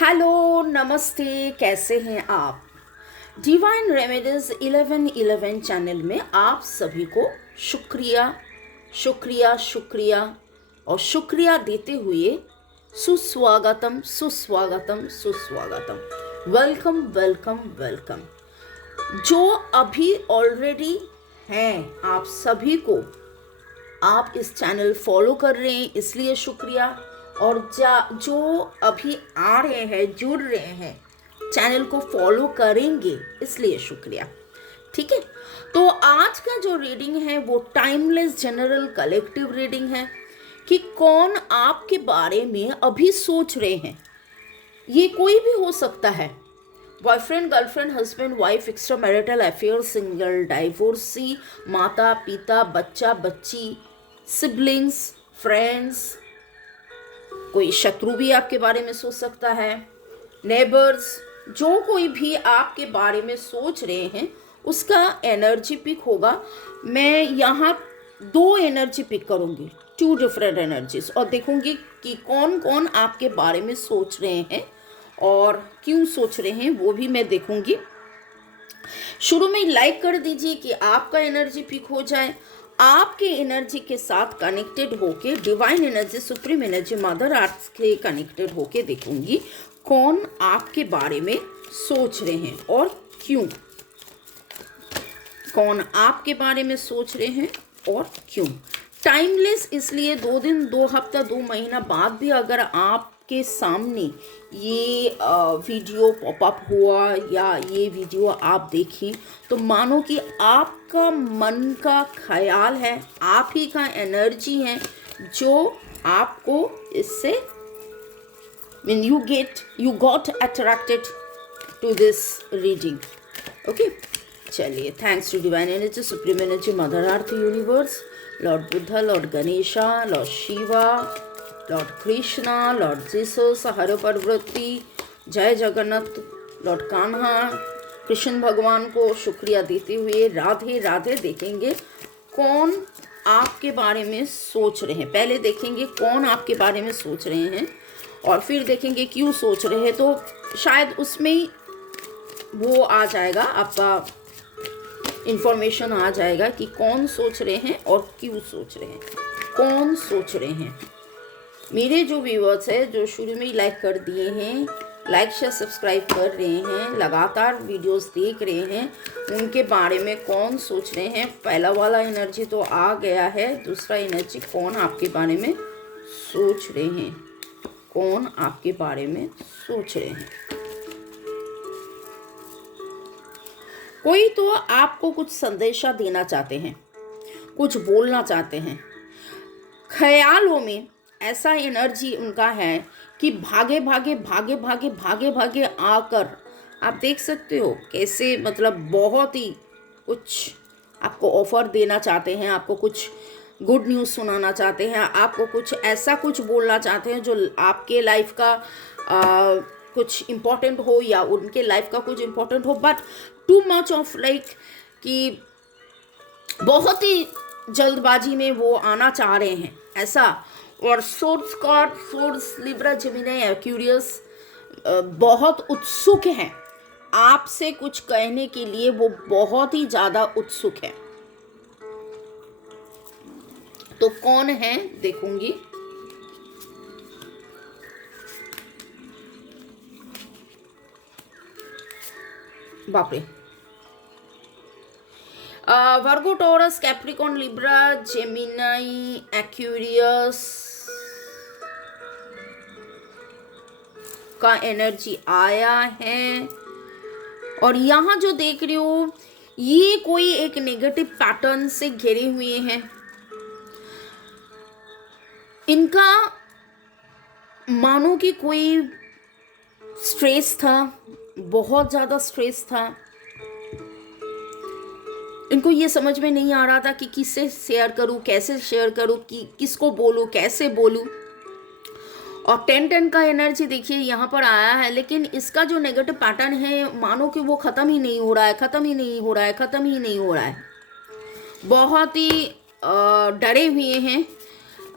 Hello नमस्ते, कैसे हैं आप। डिवाइन रेमेडीज 1111 चैनल में आप सभी को शुक्रिया शुक्रिया शुक्रिया और शुक्रिया देते हुए सुस्वागतम सुस्वागतम सुस्वागतम। Welcome welcome welcome. जो अभी ऑलरेडी हैं आप सभी को, आप इस चैनल फॉलो कर रहे हैं इसलिए शुक्रिया, और जो अभी आ रहे हैं, जुड़ रहे हैं, चैनल को फॉलो करेंगे इसलिए शुक्रिया। ठीक है, तो आज का जो रीडिंग है वो टाइमलेस जनरल कलेक्टिव रीडिंग है कि कौन आपके बारे में अभी सोच रहे हैं। ये कोई भी हो सकता है, boyfriend, girlfriend, husband, wife, extra marital affair, single, divorcee, माता पिता, बच्चा बच्ची, सिबलिंग्स, फ्रेंड्स, कोई शत्रु भी आपके बारे में सोच सकता है, नेबर्स। जो कोई भी आपके बारे में सोच रहे हैं उसका एनर्जी पिक होगा। मैं यहाँ दो एनर्जी पिक करूँगी, 2 डिफरेंट एनर्जीज, और देखूँगी कि कौन कौन आपके बारे में सोच रहे हैं और क्यों सोच रहे हैं वो भी मैं देखूँगी। शुरू में लाइक कर दीजिए कि आपका एनर्जी पिक हो जाए। आपके एनर्जी के साथ कनेक्टेड होके, divine energy, supreme energy, mother अर्थ के कनेक्टेड होके देखूंगी कौन आपके बारे में सोच रहे हैं और क्यों। कौन आपके बारे में सोच रहे हैं और क्यों। टाइमलेस इसलिए 2 दिन, 2 हफ्ता, 2 महीना बाद भी अगर आपके सामने ये वीडियो पॉपअप हुआ या ये वीडियो आप देखें तो मानो कि आपका मन का ख्याल है, आप ही का एनर्जी है जो आपको इससे when you got attracted to this reading. Okay, चलिए, thanks to divine energy, supreme energy, mother earth, universe, lord Buddha, lord Ganesha, lord Shiva, lord Krishna, lord Jesus, हर प्रवृत्ति, जय जगन्नाथ, लॉर्ड कान्हा, कृष्ण भगवान को शुक्रिया देते हुए राधे राधे देखेंगे कौन आपके बारे में सोच रहे हैं। पहले देखेंगे कौन आपके बारे में सोच रहे हैं और फिर देखेंगे क्यों सोच रहे हैं। तो शायद उसमें ही वो आ जाएगा, आपका इंफॉर्मेशन आ जाएगा कि कौन सोच रहे हैं और क्यों सोच रहे हैं, कौन सोच रहे हैं। मेरे जो व्यूअर्स है जो शुरू में ही लाइक कर दिए हैं, लाइक शेयर सब्सक्राइब कर रहे हैं, लगातार वीडियोस देख रहे हैं, उनके बारे में कौन सोच रहे हैं। पहला वाला एनर्जी तो आ गया है, दूसरा एनर्जी कौन आपके बारे में सोच रहे हैं, कौन आपके बारे में सोच रहे हैं। कोई तो आपको कुछ संदेशा देना चाहते हैं, कुछ बोलना चाहते हैं। ख्यालों में ऐसा एनर्जी उनका है कि भागे भागे भागे भागे भागे भागे आकर आप देख सकते हो कैसे, मतलब बहुत ही कुछ आपको ऑफर देना चाहते हैं, आपको कुछ गुड न्यूज़ सुनाना चाहते हैं, आपको कुछ ऐसा कुछ बोलना चाहते हैं जो आपके लाइफ का कुछ इम्पोर्टेंट हो या उनके लाइफ का कुछ इम्पोर्टेंट हो, but too much of like कि बहुत ही जल्दबाजी में वो आना चाह रहे हैं ऐसा। और source card, source, Libra, Gemini, Aquarius बहुत उत्सुक हैं आपसे कुछ कहने के लिए, वो बहुत ही ज़्यादा उत्सुक है। तो कौन है देखूंगी। बाप रे, Virgo, Taurus, Capricorn, Libra, Gemini, Aquarius का एनर्जी आया है। और यहाँ जो देख रही हो ये कोई एक नेगेटिव पैटर्न से घिरे हुए हैं। इनका मानो कि कोई स्ट्रेस था, बहुत ज़्यादा स्ट्रेस था। इनको ये समझ में नहीं आ रहा था कि किससे शेयर करूँ, कैसे शेयर करूँ, कि किसको बोलूँ, कैसे बोलूँ। और 10-10 का एनर्जी देखिए यहाँ पर आया है, लेकिन इसका जो नेगेटिव पैटर्न है मानो कि वो ख़त्म ही नहीं हो रहा है, ख़त्म ही नहीं हो रहा है, ख़त्म ही नहीं हो रहा है। बहुत ही डरे हुए हैं,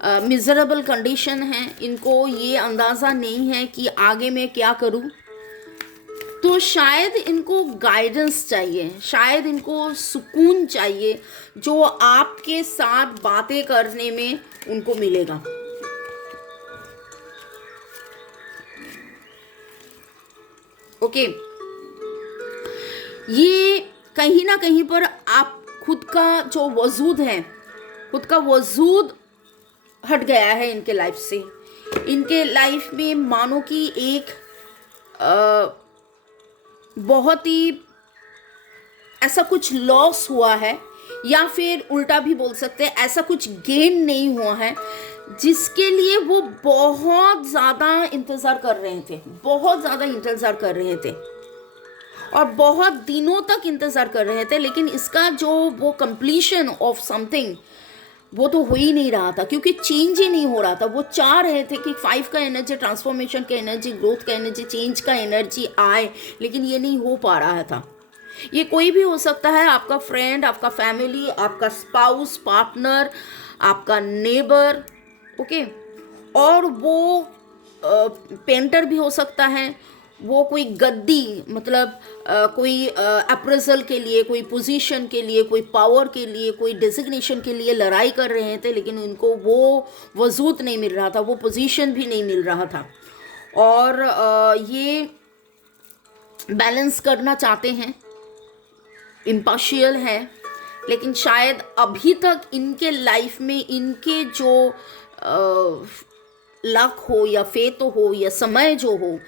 मिजरेबल कंडीशन है, इनको ये अंदाज़ा नहीं है कि आगे मैं क्या करूं। तो शायद इनको गाइडेंस चाहिए, शायद इनको सुकून चाहिए जो आपके साथ बातें करने में उनको मिलेगा। ओके, ये कहीं ना कहीं पर आप खुद का जो वजूद है, खुद का वजूद हट गया है इनके लाइफ से। इनके लाइफ में मानो कि एक बहुत ही ऐसा कुछ लॉस हुआ है, या फिर उल्टा भी बोल सकते हैं ऐसा कुछ गेन नहीं हुआ है जिसके लिए वो बहुत ज़्यादा इंतज़ार कर रहे थे, बहुत ज़्यादा इंतज़ार कर रहे थे और बहुत दिनों तक इंतज़ार कर रहे थे। लेकिन इसका जो वो कंप्लीशन ऑफ समथिंग वो तो हो ही नहीं रहा था, क्योंकि चेंज ही नहीं हो रहा था। वो चाह रहे थे कि 5 का एनर्जी, ट्रांसफॉर्मेशन का एनर्जी, ग्रोथ का एनर्जी, चेंज का एनर्जी आए, लेकिन ये नहीं हो पा रहा था। ये कोई भी हो सकता है, आपका फ्रेंड, आपका फैमिली, आपका स्पाउस, पार्टनर, आपका नेबर, ओके। और वो पेंटर भी हो सकता है, वो कोई गद्दी मतलब कोई अप्रेजल के लिए, कोई पोजीशन के लिए, कोई पावर के लिए, कोई डेजिग्नेशन के लिए लड़ाई कर रहे थे, लेकिन उनको वो वजूद नहीं मिल रहा था, वो पोजीशन भी नहीं मिल रहा था। और ये बैलेंस करना चाहते हैं, इम्पार्शियल है, लेकिन शायद अभी तक इनके लाइफ में इनके जो लक हो या फेथ हो या समय जो हो,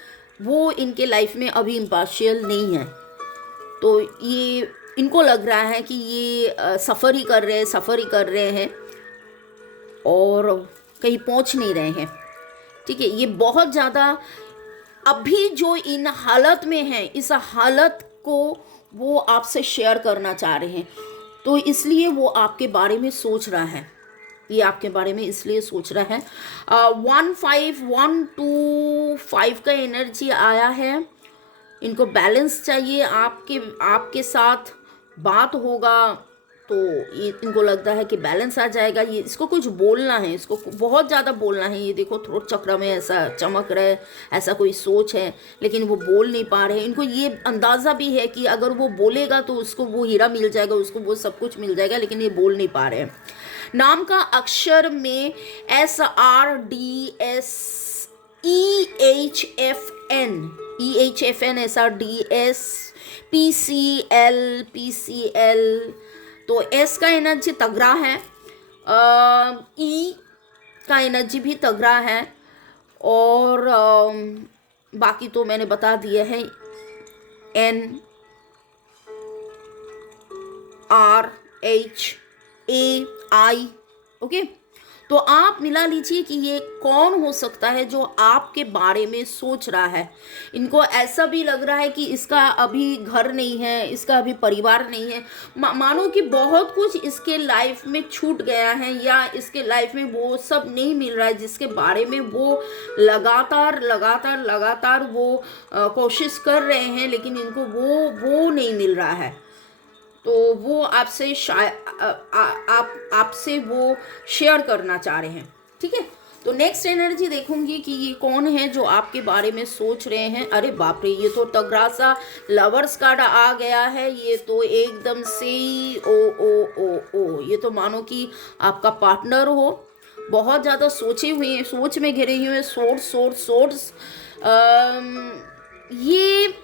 वो इनके लाइफ में अभी इम्पार्शियल नहीं है। तो ये इनको लग रहा है कि ये सफ़र ही कर रहे हैं और कहीं पहुंच नहीं रहे हैं। ठीक है, ये बहुत ज़्यादा अभी जो इन हालत में है, इस हालत को वो आपसे शेयर करना चाह रहे हैं। तो इसलिए वो आपके बारे में सोच रहा है, ये आपके बारे में इसलिए सोच रहा है। 1-5 का एनर्जी आया है। इनको बैलेंस चाहिए, आपके साथ बात होगा तो ये इनको लगता है कि बैलेंस आ जाएगा। ये इसको कुछ बोलना है, इसको बहुत ज़्यादा बोलना है। ये देखो थ्रोट चक्र में ऐसा चमक रहा है, ऐसा कोई सोच है, लेकिन वो बोल नहीं पा रहे हैं। इनको ये अंदाज़ा भी है कि अगर वो बोलेगा तो उसको वो हीरा मिल जाएगा, उसको वो सब कुछ मिल जाएगा, लेकिन ये बोल नहीं पा रहे हैं। नाम का अक्षर में SRDSEHFN, SRDS, PCL। तो एस का एनर्जी तगड़ा है, ई का एनर्जी भी तगड़ा है, और बाकी तो मैंने बता दिया है। NRHAI, okay. तो आप मिला लीजिए कि ये कौन हो सकता है जो आपके बारे में सोच रहा है। इनको ऐसा भी लग रहा है कि इसका अभी घर नहीं है, इसका अभी परिवार नहीं है, मानो कि बहुत कुछ इसके लाइफ में छूट गया है, या इसके लाइफ में वो सब नहीं मिल रहा है जिसके बारे में वो लगातार वो कोशिश कर रहे हैं, लेकिन इनको वो नहीं मिल रहा है। तो वो आपसे आपसे वो शेयर करना चाह रहे हैं। ठीक है, तो नेक्स्ट एनर्जी देखूंगी कि ये कौन है जो आपके बारे में सोच रहे हैं। अरे बाप रे, ये तो तगड़ा सा लवर्स कार्ड आ गया है। ये तो एकदम से ही ओ, ये तो मानो कि आपका पार्टनर हो, बहुत ज़्यादा सोचे हुए हैं, सोच में घिरे हुए, सोर्स। ये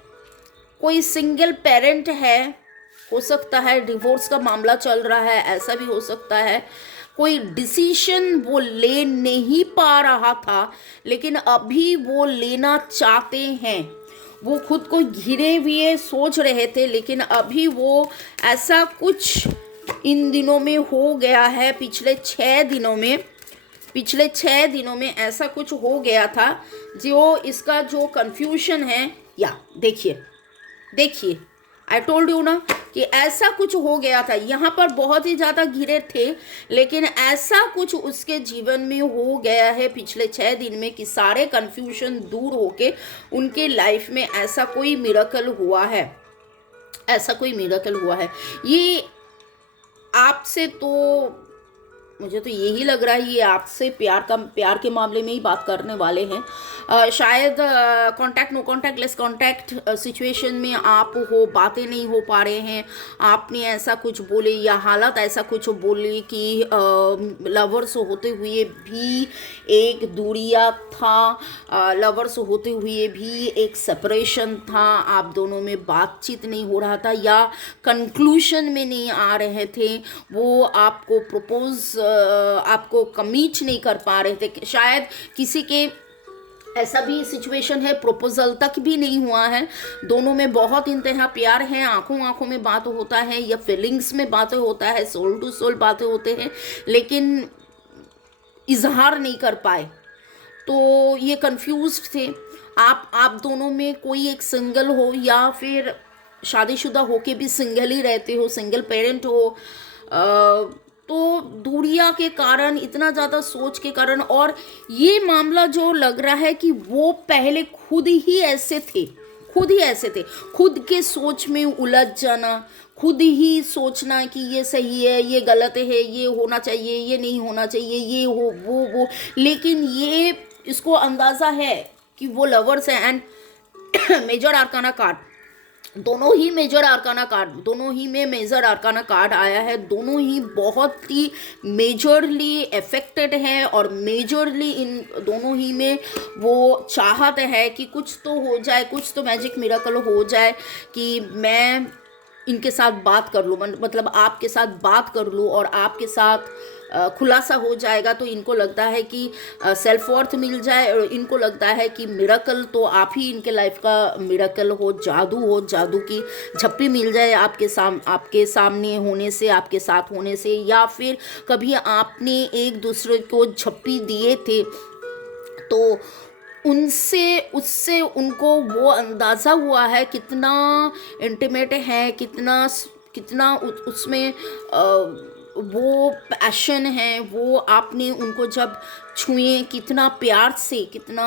कोई सिंगल पेरेंट है, हो सकता है डिवोर्स का मामला चल रहा है, ऐसा भी हो सकता है। कोई डिसीजन वो ले नहीं पा रहा था, लेकिन अभी वो लेना चाहते हैं। वो खुद को घिरे हुए सोच रहे थे, लेकिन अभी वो ऐसा कुछ इन दिनों में हो गया है, पिछले 6 दिनों में ऐसा कुछ हो गया था जो इसका जो कंफ्यूजन है। या देखिए आई टोल्ड यू ना कि ऐसा कुछ हो गया था। यहाँ पर बहुत ही ज़्यादा घिरे थे, लेकिन ऐसा कुछ उसके जीवन में हो गया है पिछले 6 दिन में कि सारे कंफ्यूजन दूर होके उनके लाइफ में ऐसा कोई मिरेकल हुआ है। ये आपसे तो मुझे तो यही लग रहा है ये आपसे प्यार के मामले में ही बात करने वाले हैं। शायद contact no contact less contact situation में आप हो, बातें नहीं हो पा रहे हैं, आपने ऐसा कुछ बोले या हालत ऐसा कुछ बोले कि लवर्स होते हुए भी एक दूरिया था, लवर्स होते हुए भी एक सेपरेशन था, आप दोनों में बातचीत नहीं हो रहा था या कंक्लूशन में नहीं आ रहे थे, वो आपको प्रपोज आपको कमिट नहीं कर पा रहे थे। शायद किसी के ऐसा भी सिचुएशन है प्रपोजल तक भी नहीं हुआ है, दोनों में बहुत इंतहा प्यार है, आंखों आंखों में बात होता है या फीलिंग्स में बातें होता है, सोल टू सोल बातें होते हैं, लेकिन इजहार नहीं कर पाए। तो ये कंफ्यूज्ड थे। आप दोनों में कोई एक सिंगल हो या फिर शादीशुदा होके भी सिंगल ही रहते हो, सिंगल पेरेंट हो, तो दूरिया के कारण, इतना ज़्यादा सोच के कारण, और ये मामला जो लग रहा है कि वो पहले खुद ही ऐसे थे, खुद के सोच में उलझ जाना, खुद ही सोचना कि ये सही है, ये गलत है, ये होना चाहिए, ये नहीं होना चाहिए, ये हो वो, लेकिन ये इसको अंदाज़ा है कि वो लवर्स हैं। एंड मेजर आर्काना कार्ड, दोनों ही में मेजर आर्काना कार्ड आया है, दोनों ही बहुत ही मेजरली अफेक्टेड है और मेजरली इन दोनों ही में वो चाहत है कि कुछ तो हो जाए, कुछ तो मैजिक मिरेकल हो जाए कि मैं इनके साथ बात कर लूँ, मतलब आपके साथ बात कर लूँ और आपके साथ खुलासा हो जाएगा, तो इनको लगता है कि सेल्फ वर्थ मिल जाए, और इनको लगता है कि मिरेकल तो आप ही इनके लाइफ का मिरेकल हो, जादू की झप्पी मिल जाए आपके सामने होने से, आपके साथ होने से, या फिर कभी आपने एक दूसरे को झप्पी दिए थे तो उससे उनको वो अंदाज़ा हुआ है कितना इंटीमेट है, कितना उसमें वो पैशन है, वो आपने उनको जब छुए कितना प्यार से, कितना,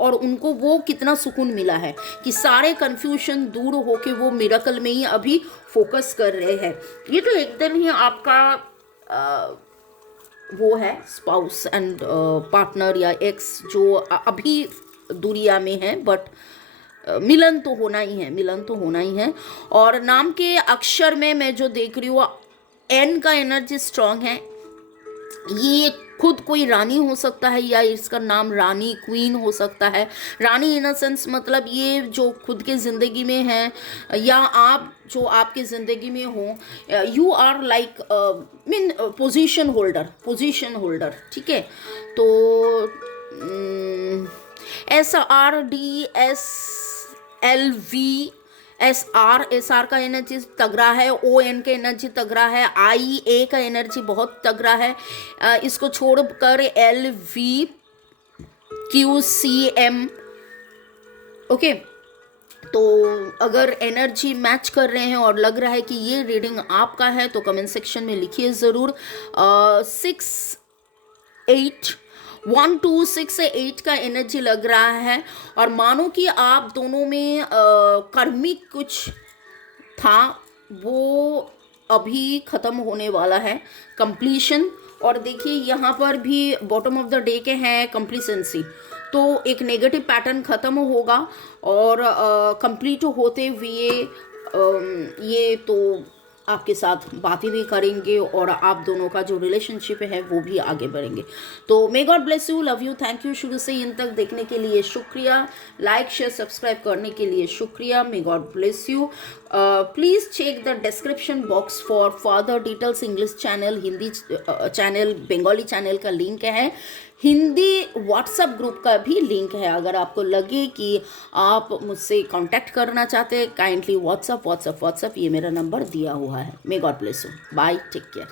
और उनको वो कितना सुकून मिला है कि सारे कन्फ्यूजन दूर होके वो मिरेकल में ही अभी फोकस कर रहे हैं। ये तो एकदम ही आपका वो है स्पाउस एंड पार्टनर या एक्स जो अभी दुनिया में है, बट मिलन तो होना ही है। और नाम के अक्षर में मैं जो देख रही हूँ, एन का एनर्जी स्ट्रांग है। ये खुद कोई रानी हो सकता है या इसका नाम रानी, क्वीन हो सकता है। रानी इन अ सेंस मतलब ये जो खुद के ज़िंदगी में है या आप जो आपके ज़िंदगी में हो, you are like mean position holder, ठीक है। तो SRDSLV, का एनर्जी तगड़ा है, ON का एनर्जी तगड़ा है, IA का एनर्जी बहुत तगड़ा है। इसको छोड़कर LVQCM, ओके। तो अगर एनर्जी मैच कर रहे हैं और लग रहा है कि ये रीडिंग आपका है तो कमेंट सेक्शन में लिखिए ज़रूर। 126 का एनर्जी लग रहा है, और मानो कि आप दोनों में कर्मिक कुछ था, वो अभी ख़त्म होने वाला है, कंप्लीशन। और देखिए यहाँ पर भी बॉटम ऑफ द डे के हैं कंप्लीसेंसी, तो एक नेगेटिव पैटर्न ख़त्म होगा और कंप्लीट होते हुए ये तो आपके साथ बातें भी करेंगे और आप दोनों का जो रिलेशनशिप है वो भी आगे बढ़ेंगे। तो मे God bless you, love you, thank you. शुरू से इन तक देखने के लिए शुक्रिया, लाइक शेयर सब्सक्राइब करने के लिए शुक्रिया। May God bless you. Please check the description box for further details. English channel, Hindi channel, Bengali channel का लिंक है, हिंदी व्हाट्सएप ग्रुप का भी लिंक है। अगर आपको लगे कि आप मुझसे कांटेक्ट करना चाहते हैं, काइंडली व्हाट्सएप, ये मेरा नंबर दिया हुआ है। May God bless you, bye, take care.